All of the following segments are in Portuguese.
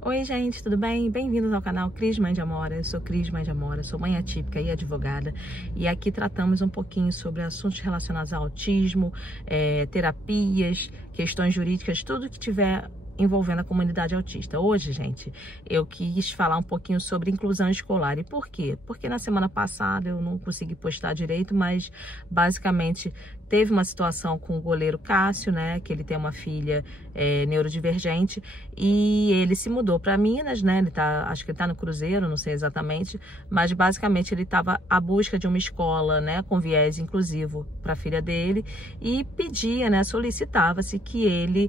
Oi gente, tudo bem? Bem-vindos ao canal Cris Mãe de Amora. Eu sou Cris Mãe de Amora, sou mãe atípica e advogada. E aqui tratamos um pouquinho sobre assuntos relacionados ao autismo, terapias, questões jurídicas, tudo que tiver envolvendo a comunidade autista. Hoje, gente, eu quis falar um pouquinho sobre inclusão escolar. E por quê? Porque na semana passada eu não consegui postar direito, mas basicamente teve uma situação com o goleiro Cássio, né? Que ele tem uma filha neurodivergente e ele se mudou para Minas, né? Acho que ele tá no Cruzeiro, não sei exatamente, mas basicamente ele estava à busca de uma escola, né? Com viés inclusivo para a filha dele e pedia, né? Solicitava-se que ele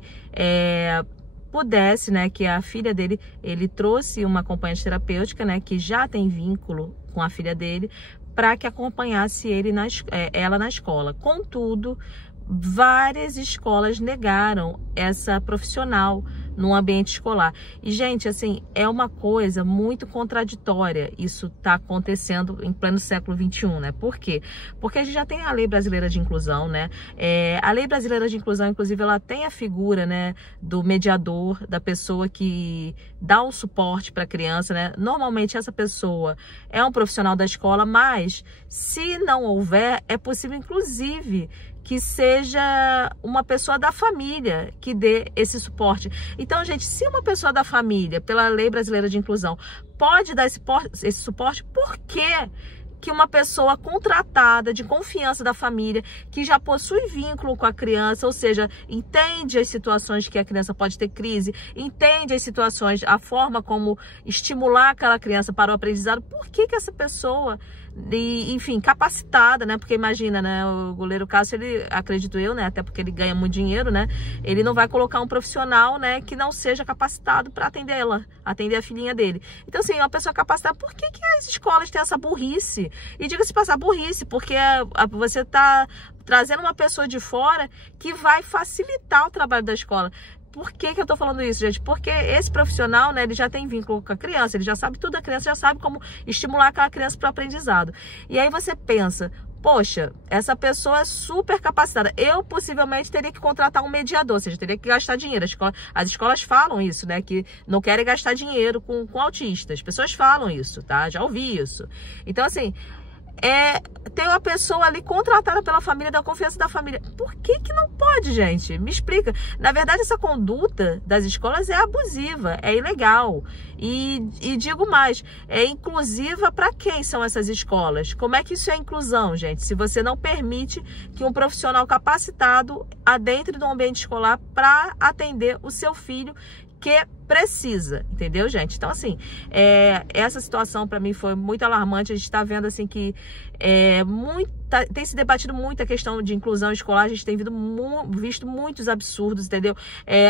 pudesse, né, que a filha dele, ele trouxe uma acompanhante terapêutica, né, que já tem vínculo com a filha dele, para que acompanhasse ela na escola. Contudo, várias escolas negaram essa profissional no ambiente escolar. E, gente, assim, é uma coisa muito contraditória isso tá acontecendo em pleno século XXI, né? Por quê? Porque a gente já tem a Lei Brasileira de Inclusão, né? A Lei Brasileira de Inclusão, inclusive, ela tem a figura, né, do mediador, da pessoa que dá o suporte para a criança, né? Normalmente essa pessoa é um profissional da escola, mas se não houver, é possível, inclusive, que seja uma pessoa da família que dê esse suporte. Então, gente, se uma pessoa da família, pela Lei Brasileira de Inclusão, pode dar esse suporte, por que uma pessoa contratada, de confiança da família, que já possui vínculo com a criança, ou seja, entende as situações que a criança pode ter crise, entende as situações, a forma como estimular aquela criança para o aprendizado, por que essa pessoa, enfim, capacitada, né? Porque imagina, né? O goleiro Cássio, ele, acredito eu, né? Até porque ele ganha muito dinheiro, né? Ele não vai colocar um profissional, né? Que não seja capacitado para atender a filhinha dele. Então, assim, uma pessoa capacitada, por que as escolas têm essa burrice? E diga-se passar burrice, porque você está trazendo uma pessoa de fora que vai facilitar o trabalho da escola. Por que eu tô falando isso, gente? Porque esse profissional, né, ele já tem vínculo com a criança, ele já sabe tudo da criança, já sabe como estimular aquela criança para o aprendizado. E aí você pensa, poxa, essa pessoa é super capacitada. Eu possivelmente teria que contratar um mediador, ou seja, teria que gastar dinheiro. As escolas falam isso, né? Que não querem gastar dinheiro com autistas. As pessoas falam isso, tá? Já ouvi isso. Então, assim, tem uma pessoa ali contratada pela família, da confiança da família. Por que não pode, gente? Me explica. Na verdade, essa conduta das escolas é abusiva, é ilegal. E digo mais, é inclusiva para quem são essas escolas? Como é que isso é inclusão, gente? Se você não permite que um profissional capacitado adentre no ambiente escolar para atender o seu filho que precisa, entendeu, gente? Então, assim, essa situação para mim foi muito alarmante. A gente está vendo, assim, que tem se debatido muito a questão de inclusão escolar. A gente tem visto muitos absurdos, entendeu?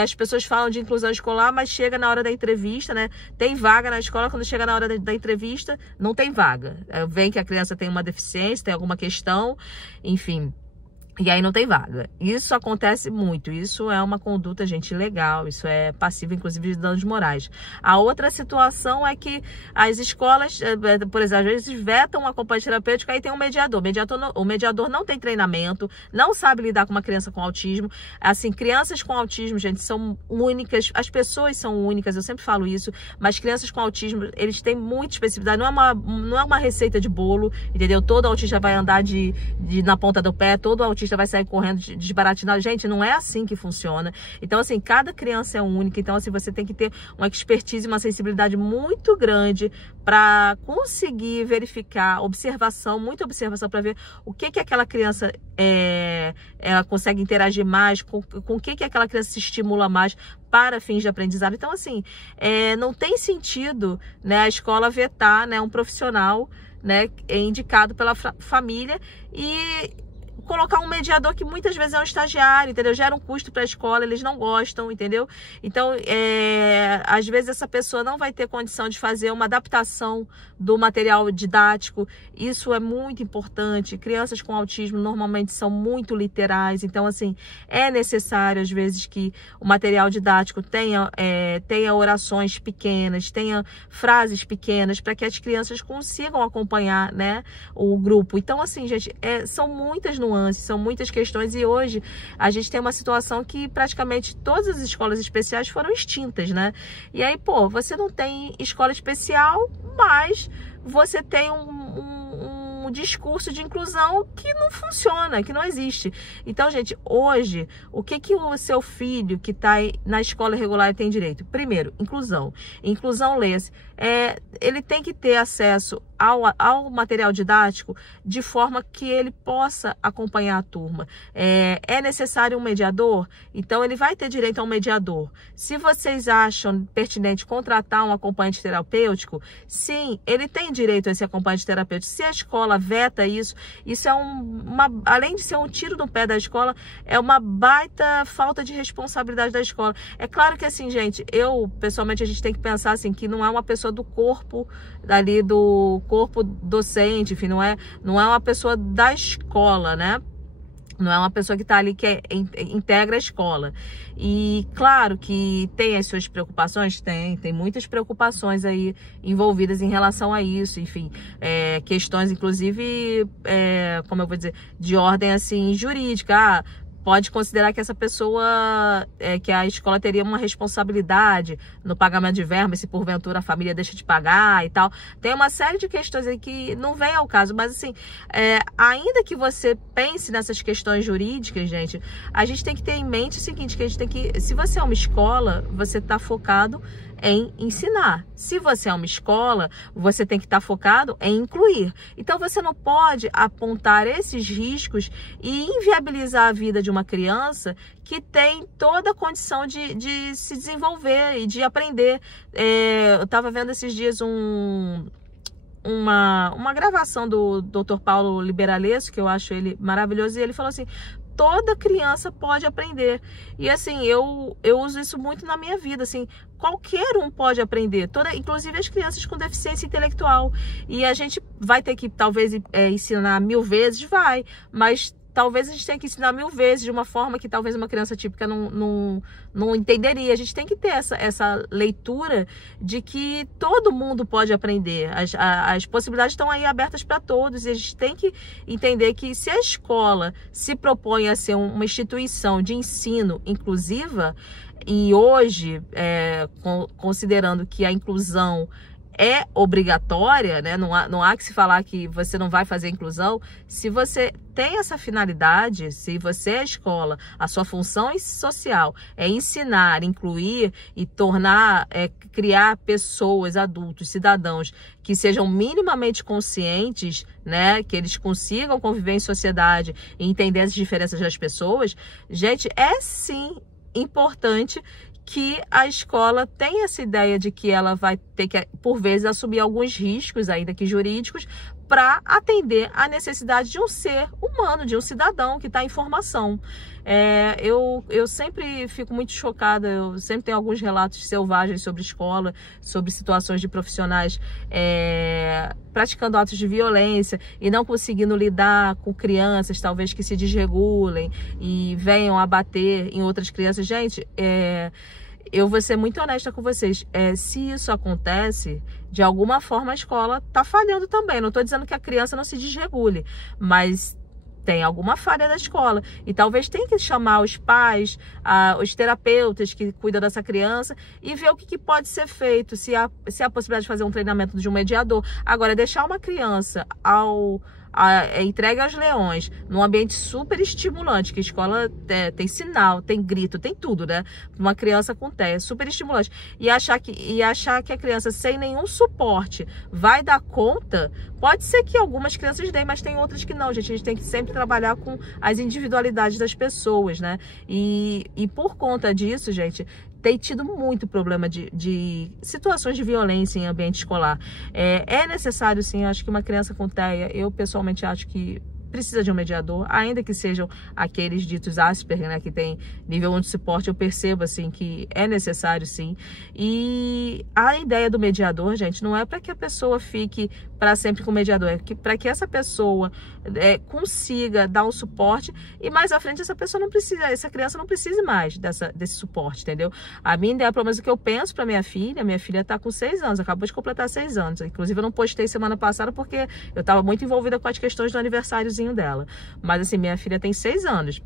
As pessoas falam de inclusão escolar, mas chega na hora da entrevista, né? Tem vaga na escola, quando chega na hora da entrevista, não tem vaga. Vem que a criança tem uma deficiência, tem alguma questão, enfim. E aí não tem vaga. Isso acontece muito. Isso é uma conduta, gente, ilegal. Isso é passivo, inclusive, de danos morais. A outra situação é que as escolas, por exemplo, às vezes vetam uma acompanhante terapêutica, aí tem um mediador. O mediador não tem treinamento, não sabe lidar com uma criança com autismo. Assim, crianças com autismo, gente, são únicas. As pessoas são únicas, eu sempre falo isso. Mas crianças com autismo, eles têm muita especificidade. Não é uma receita de bolo, entendeu? Todo autista vai andar na ponta do pé, todo autista vai sair correndo desbaratinado. Gente, não é assim que funciona. Então, assim, cada criança é única. Então, assim, você tem que ter uma expertise, uma sensibilidade muito grande para conseguir verificar, muita observação para ver o que aquela criança ela consegue interagir mais, com o que aquela criança se estimula mais para fins de aprendizado. Então, assim, não tem sentido, né, a escola vetar, né, um profissional, né, indicado pela família e colocar um mediador que muitas vezes é um estagiário, entendeu? Gera um custo para a escola, eles não gostam, entendeu? Então, às vezes essa pessoa não vai ter condição de fazer uma adaptação do material didático. Isso é muito importante. Crianças com autismo normalmente são muito literais, então, assim, é necessário às vezes que o material didático tenha orações pequenas, tenha frases pequenas, para que as crianças consigam acompanhar, né, o grupo. Então, assim, gente, são muitas nuances nuances, são muitas questões, e hoje a gente tem uma situação que praticamente todas as escolas especiais foram extintas, né? E aí, pô, você não tem escola especial, mas você tem um discurso de inclusão que não funciona, que não existe. Então, gente, hoje, o que o seu filho que está na escola regular tem direito? Primeiro, inclusão. Inclusão, lê-se, ele tem que ter acesso ao material didático de forma que ele possa acompanhar a turma. É necessário um mediador? Então, ele vai ter direito a um mediador. Se vocês acham pertinente contratar um acompanhante terapêutico, sim, ele tem direito a esse acompanhante terapêutico. Se a escola veta isso é além de ser um tiro no pé da escola, é uma baita falta de responsabilidade da escola. É claro que assim, gente, pessoalmente, a gente tem que pensar assim, que não é uma pessoa do corpo, ali do corpo docente, enfim, não é uma pessoa da escola, né? Não é uma pessoa que está ali, que integra a escola. E claro que tem as suas preocupações, tem muitas preocupações aí envolvidas em relação a isso, enfim, questões inclusive, como eu vou dizer, de ordem assim jurídica. Pode considerar que essa pessoa, que a escola teria uma responsabilidade no pagamento de verba, se porventura a família deixa de pagar e tal. Tem uma série de questões aí que não vem ao caso, mas assim, ainda que você pense nessas questões jurídicas, gente, a gente tem que ter em mente o seguinte, que se você é uma escola, você está focado em ensinar. Se você é uma escola, você tem que estar focado em incluir. Então, você não pode apontar esses riscos e inviabilizar a vida de uma criança que tem toda a condição de se desenvolver e de aprender. Eu estava vendo esses dias uma gravação do Dr. Paulo Liberalesso, que eu acho ele maravilhoso, e ele falou assim: toda criança pode aprender. E assim, eu uso isso muito na minha vida, assim, qualquer um pode aprender, inclusive as crianças com deficiência intelectual. E a gente vai ter que, talvez, ensinar 1000 vezes, mas talvez a gente tenha que ensinar 1000 vezes de uma forma que talvez uma criança típica não entenderia. A gente tem que ter essa leitura de que todo mundo pode aprender. As possibilidades estão aí abertas para todos, e a gente tem que entender que se a escola se propõe a ser uma instituição de ensino inclusiva, e hoje, considerando que a inclusão é obrigatória, né? Não há que se falar que você não vai fazer inclusão. Se você tem essa finalidade, se você é a escola, a sua função social é ensinar, incluir e criar pessoas, adultos, cidadãos que sejam minimamente conscientes, né? Que eles consigam conviver em sociedade e entender as diferenças das pessoas, gente, é sim importante que a escola tem essa ideia de que ela vai ter que, por vezes, assumir alguns riscos, ainda que jurídicos, para atender a necessidade de um ser humano, de um cidadão que está em formação. Eu sempre fico muito chocada, eu sempre tenho alguns relatos selvagens sobre escola, sobre situações de profissionais praticando atos de violência e não conseguindo lidar com crianças, talvez que se desregulem e venham a bater em outras crianças. Gente, eu vou ser muito honesta com vocês, se isso acontece, de alguma forma a escola está falhando também. Não estou dizendo que a criança não se desregule, mas tem alguma falha da escola. E talvez tenha que chamar os pais, os terapeutas que cuidam dessa criança e ver o que pode ser feito, se há possibilidade de fazer um treinamento de um mediador. Agora, deixar uma criança entregue aos leões, num ambiente super estimulante, que a escola tem sinal, tem grito, tem tudo, né? Uma criança com TEA, é super estimulante. E achar que a criança sem nenhum suporte vai dar conta, pode ser que algumas crianças deem, mas tem outras que não, gente. A gente tem que sempre trabalhar com as individualidades das pessoas, né? E por conta disso, gente, tem tido muito problema de situações de violência em ambiente escolar. É necessário, sim, acho que uma criança com TEA, eu pessoalmente acho que precisa de um mediador, ainda que sejam aqueles ditos Asperger, né, que tem nível 1 de suporte. Eu percebo, assim, que é necessário, sim. E a ideia do mediador, gente, não é para que a pessoa fique para sempre com o mediador, é para que essa pessoa consiga dar um suporte e mais à frente essa criança não precise mais desse suporte, entendeu? A minha ideia, pelo menos o que eu penso para minha filha está com 6 anos, acabou de completar 6 anos. Inclusive eu não postei semana passada porque eu estava muito envolvida com as questões do aniversário sozinho dela. Mas assim, minha filha tem 6 anos.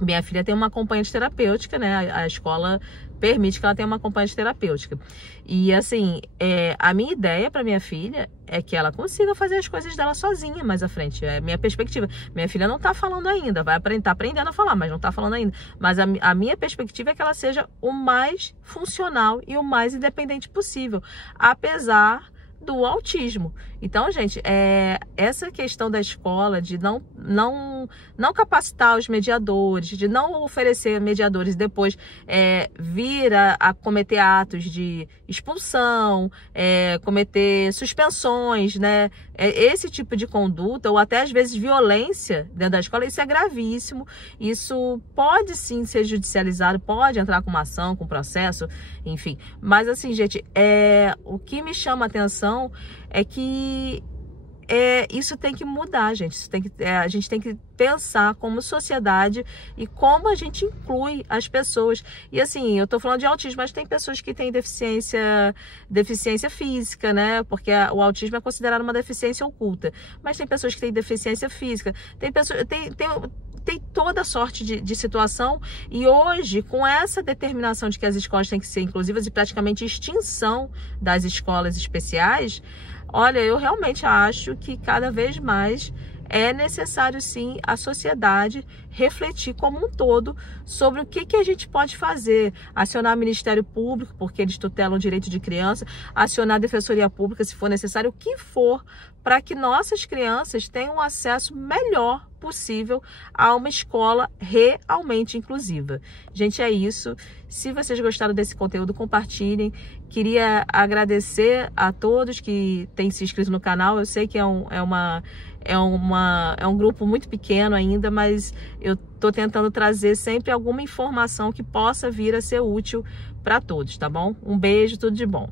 Minha filha tem uma acompanhante terapêutica, né? A escola permite que ela tenha uma acompanhante terapêutica. E assim, a minha ideia para minha filha é que ela consiga fazer as coisas dela sozinha mais à frente. É a minha perspectiva. Minha filha não tá falando ainda, tá aprendendo a falar, mas não tá falando ainda. Mas a minha perspectiva é que ela seja o mais funcional e o mais independente possível, apesar do autismo. Então, gente, essa questão da escola de não capacitar os mediadores, de não oferecer mediadores e depois vir a cometer atos de expulsão, cometer suspensões, né? Esse tipo de conduta, ou até às vezes violência dentro da escola, isso é gravíssimo. Isso pode sim ser judicializado, pode entrar com uma ação, com processo, enfim. Mas assim, gente, o que me chama a atenção é que isso tem que mudar, gente. A gente tem que pensar como sociedade e como a gente inclui as pessoas. E assim, eu tô falando de autismo, mas tem pessoas que têm deficiência física, né? Porque o autismo é considerado uma deficiência oculta. Mas tem pessoas que têm deficiência física, tem toda sorte de situação. E hoje, com essa determinação de que as escolas têm que ser inclusivas e praticamente extinção das escolas especiais, olha, eu realmente acho que cada vez mais é necessário sim a sociedade refletir como um todo sobre o que a gente pode fazer. Acionar o Ministério Público, porque eles tutelam o direito de criança, acionar a Defensoria Pública, se for necessário, o que for, para que nossas crianças tenham um acesso melhor possível a uma escola realmente inclusiva. Gente, é isso. Se vocês gostaram desse conteúdo, compartilhem. Queria agradecer a todos que têm se inscrito no canal. Eu sei que é um grupo muito pequeno ainda, mas eu estou tentando trazer sempre alguma informação que possa vir a ser útil para todos, tá bom? Um beijo, tudo de bom.